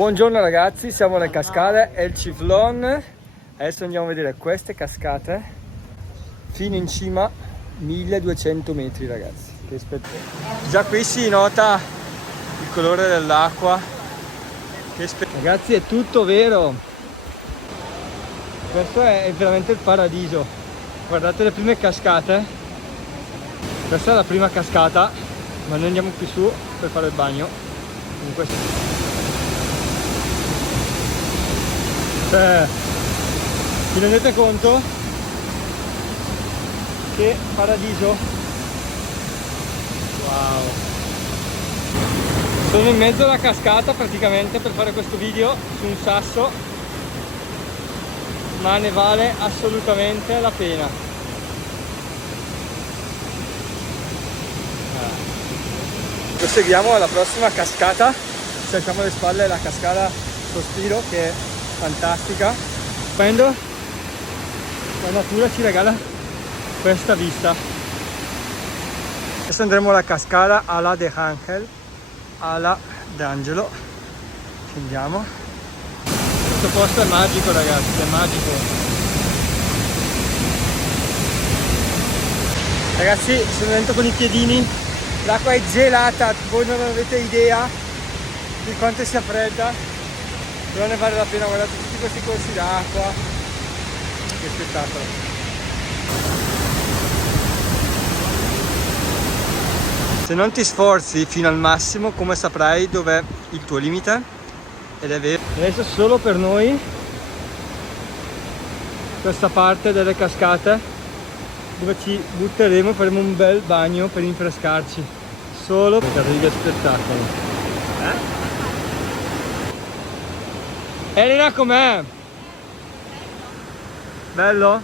Buongiorno ragazzi, siamo alle cascate El Chiflón. Adesso andiamo a vedere queste cascate fino in cima, 1200 metri ragazzi. Che già qui si nota il colore dell'acqua. Ragazzi, è tutto vero. Questo è veramente il paradiso. Guardate le prime cascate. Questa è la prima cascata, ma noi andiamo più su per fare il bagno. Vi rendete conto? Che paradiso! Wow! Sono in mezzo alla cascata praticamente per fare questo video su un sasso, ma ne vale assolutamente la pena. Proseguiamo alla prossima cascata. Cerchiamo alle spalle la cascata Sospiro, che è fantastica. Quando la natura ci regala questa vista. Adesso andremo alla cascata Ala de Angel, Ala d'Angelo. Scendiamo. Questo posto è magico ragazzi, è magico. Ragazzi, sono dentro con i piedini, l'acqua è gelata, voi non avete idea di quanto sia fredda, però ne vale la pena. Guardate tutti questi corsi d'acqua, che spettacolo. Se non ti sforzi fino al massimo, come saprai dov'è il tuo limite? Ed è vero. Adesso solo per noi questa parte delle cascate dove ci butteremo, faremo un bel bagno per rinfrescarci. Solo per che spettacolo. Elena, com'è? Bello?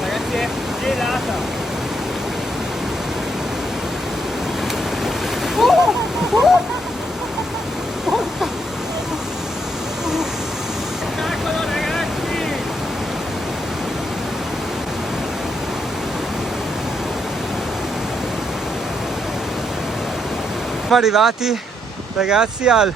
Ragazzi, è gelata. Spettacolo ragazzi! Siamo arrivati ragazzi al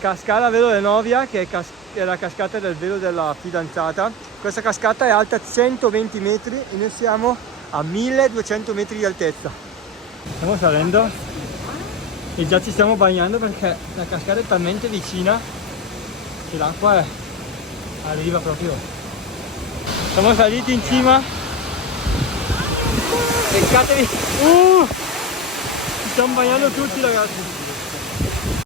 cascata Velo de Novia, che è la cascata del velo della fidanzata. Questa cascata è alta 120 metri e noi siamo a 1200 metri di altezza. Stiamo salendo e già ci stiamo bagnando perché la cascata è talmente vicina che l'acqua arriva proprio. Siamo saliti in cima. Beccatevi! Ci stiamo bagnando tutti ragazzi.